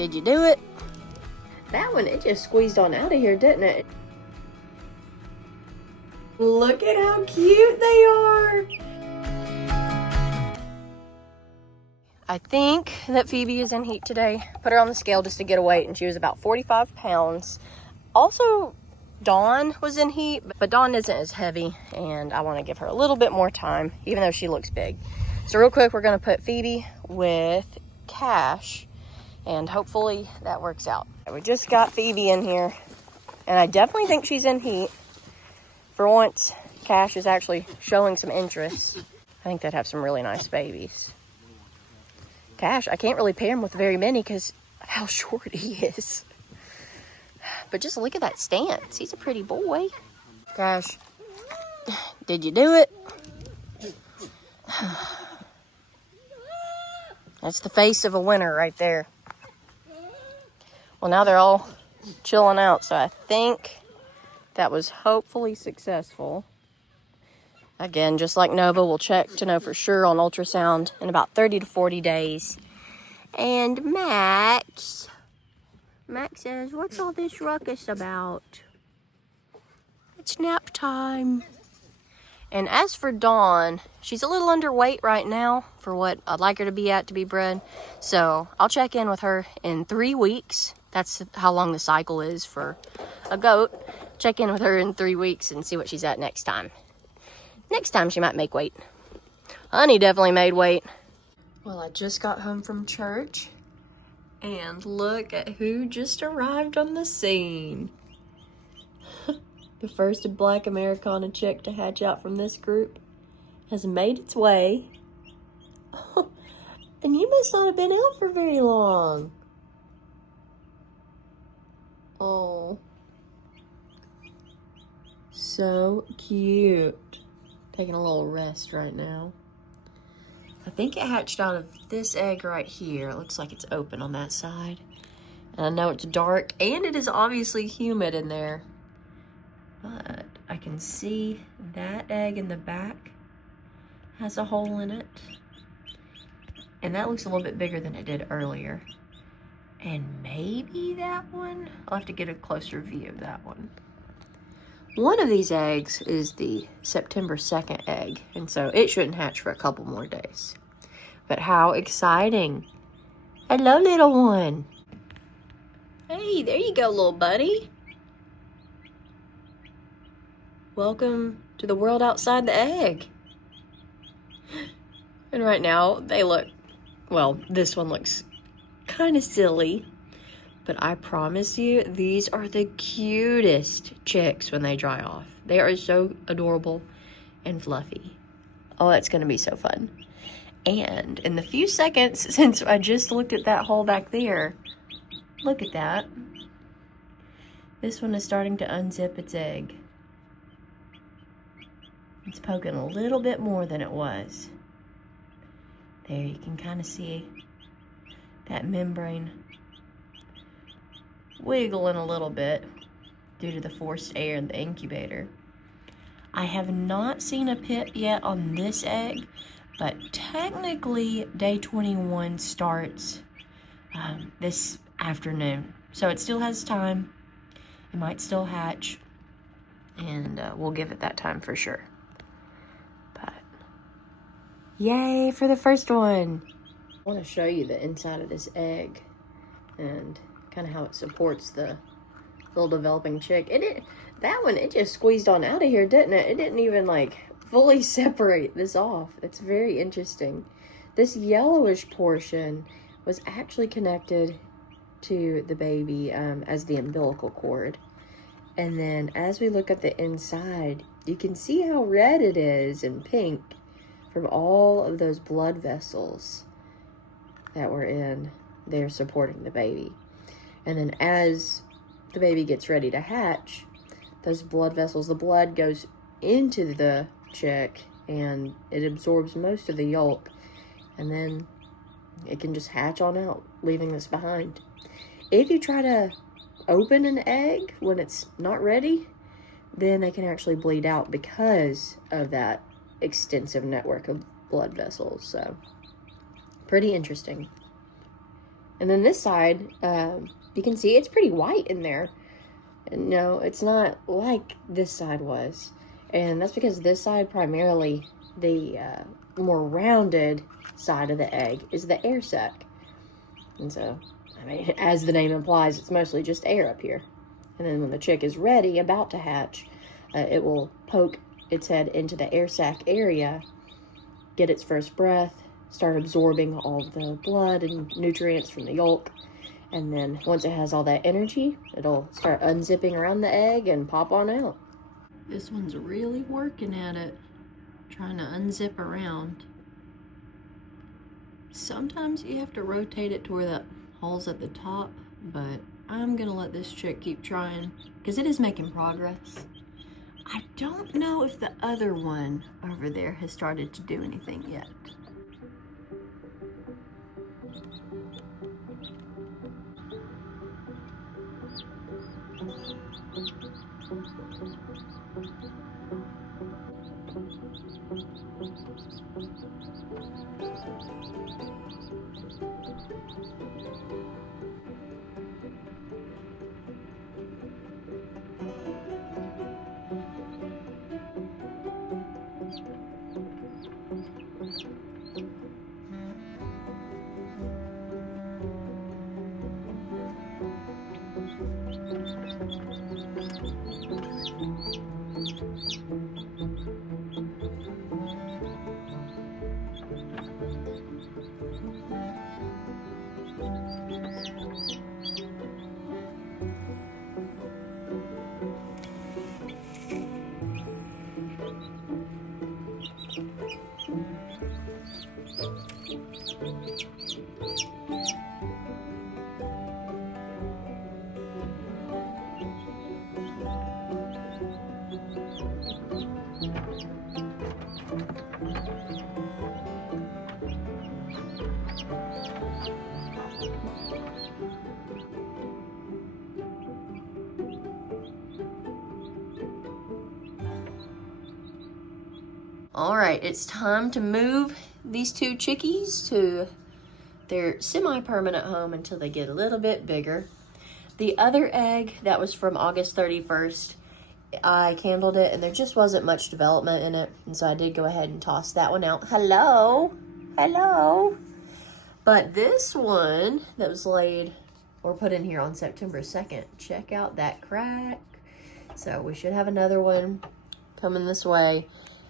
Did you do it? That one, it just squeezed on out of here, didn't it? Look at how cute they are. I think that Phoebe is in heat today. Put her on the scale just to get a weight, and she was about 45 pounds. Also, Dawn was in heat, but Dawn isn't as heavy, and I want to give her a little bit more time, even though she looks big. So real quick, we're going to put Phoebe with Cash, and hopefully that works out. We just got Phoebe in here, and I definitely think she's in heat. For once, Cash is actually showing some interest. I think they'd have some really nice babies. Cash, I can't really pair him with very many because of how short he is. But just look at that stance. He's a pretty boy. Cash, did you do it? That's the face of a winner right there. Well, now they're all chilling out, so I think that was hopefully successful. Again, just like Nova, we'll check to know for sure on ultrasound in about 30 to 40 days. And Max says, what's all this ruckus about? It's nap time. And as for Dawn, she's a little underweight right now for what I'd like her to be at to be bred. So I'll check in with her in 3 weeks. That's how long the cycle is for a goat. Check in with her in 3 weeks and see what she's at next time. Next time she might make weight. Honey definitely made weight. Well, I just got home from church, and look at who just arrived on the scene. The first black Americana chick to hatch out from this group has made its way. And you must not have been out for very long. Oh. So cute. Taking a little rest right now. I think it hatched out of this egg right here. It looks like it's open on that side. And I know it's dark, and it is obviously humid in there. But I can see that egg in the back has a hole in it. And that looks a little bit bigger than it did earlier. And maybe that one? I'll have to get a closer view of that one. One of these eggs is the September 2nd egg, and so it shouldn't hatch for a couple more days. But how exciting. Hello, little one. Hey, there you go, little buddy. Welcome to the world outside the egg. And right now, they look, well, this one looks kind of silly. But I promise you, these are the cutest chicks when they dry off. They are so adorable and fluffy. Oh, that's going to be so fun. And in the few seconds since I just looked at that hole back there, look at that. This one is starting to unzip its egg. It's poking a little bit more than it was. There, you can kind of see that membrane wiggling a little bit due to the forced air in the incubator. I have not seen a pip yet on this egg, but technically day 21 starts this afternoon. So it still has time. It might still hatch, and we'll give it that time for sure. But yay for the first one. I want to show you the inside of this egg and kind of how it supports the little developing chick. That one, it just squeezed on out of here, didn't it? It didn't even like fully separate this off. It's very interesting. This yellowish portion was actually connected to the baby as the umbilical cord. And then as we look at the inside, you can see how red it is and pink from all of those blood vessels that were in there supporting the baby. And then as the baby gets ready to hatch, those blood vessels, the blood goes into the chick and it absorbs most of the yolk, and then it can just hatch on out, leaving this behind. If you try to open an egg when it's not ready, then they can actually bleed out because of that extensive network of blood vessels. So pretty interesting. And then this side, you can see it's pretty white in there. No, it's not like this side was. And that's because this side, primarily, the more rounded side of the egg is the air sac. And so, I mean, as the name implies, it's mostly just air up here. And then when the chick is ready, about to hatch, it will poke its head into the air sac area, get its first breath, start absorbing all the blood and nutrients from the yolk. And then once it has all that energy, it'll start unzipping around the egg and pop on out. This one's really working at it, trying to unzip around. Sometimes you have to rotate it to where that hole's at the top, but I'm gonna let this chick keep trying because it is making progress. I don't know if the other one over there has started to do anything yet. All right, it's time to move these two chickies to their semi-permanent home until they get a little bit bigger. The other egg that was from August 31st, I candled it and there just wasn't much development in it. And so I did go ahead and toss that one out. Hello, hello. But this one that was laid or put in here on September 2nd, check out that crack. So we should have another one coming this way.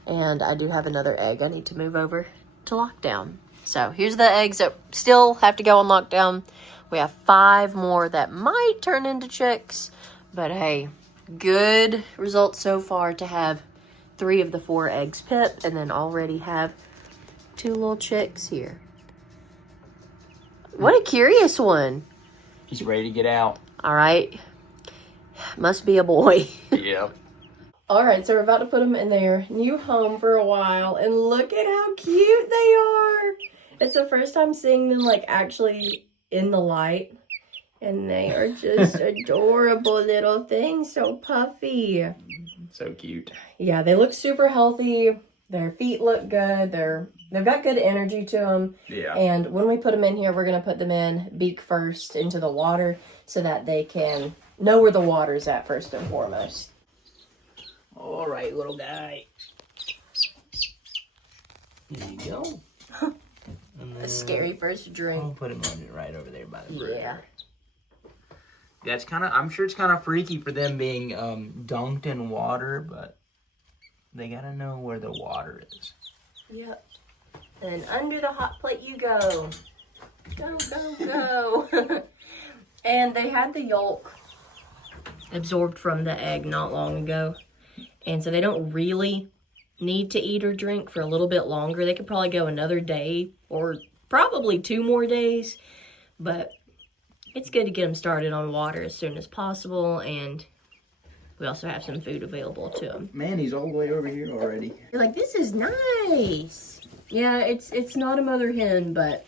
And I do have another egg I need to move over to lockdown. So here's the eggs that still have to go on lockdown. We have 5 more that might turn into chicks. But hey, good results so far to have 3 of the 4 eggs pipped and then already have 2 little chicks here. What a curious one. He's ready to get out. All right. Must be a boy. Yeah. All right, so we're about to put them in their new home for a while, and look at how cute they are. It's the first time seeing them, like, actually in the light, and they are just adorable little things, so puffy. So cute. Yeah, they look super healthy. Their feet look good. They've got good energy to them. Yeah. And when we put them in here, we're going to put them in beak first into the water so that they can know where the water's at first and foremost. All right, little guy. Here you go. A scary first drink. I'll put him on right over there by the river. Yeah. That's kind of, I'm sure it's kind of freaky for them being dunked in water, but they gotta know where the water is. Yep. And under the hot plate you go. Go, go, go. And they had the yolk absorbed from the egg not long ago. And so they don't really need to eat or drink for a little bit longer. They could probably go another day or probably 2 more days. But it's good to get them started on water as soon as possible. And we also have some food available to them. Man, he's all the way over here already. You're like, this is nice. Yeah, it's not a mother hen, but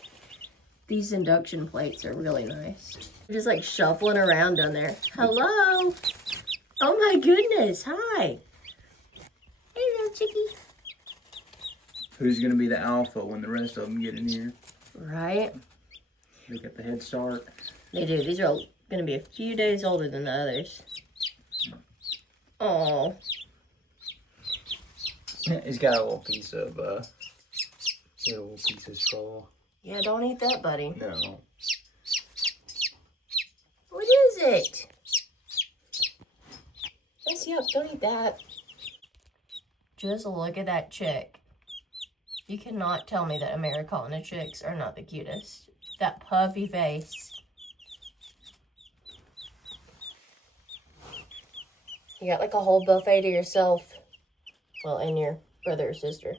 these induction plates are really nice. They're just like shuffling around down there. Hello. Oh my goodness. Hi. Hey, little chickie. Who's gonna be the alpha when the rest of them get in here? Right. They got the head start. They do. These are going to be a few days older than the others. Oh. He's got a little piece of straw. Yeah, don't eat that, buddy. No. What is it? That's yuck. Don't eat that. Just look at that chick. You cannot tell me that Americana chicks are not the cutest. That puffy face. You got like a whole buffet to yourself. Well, and your brother or sister.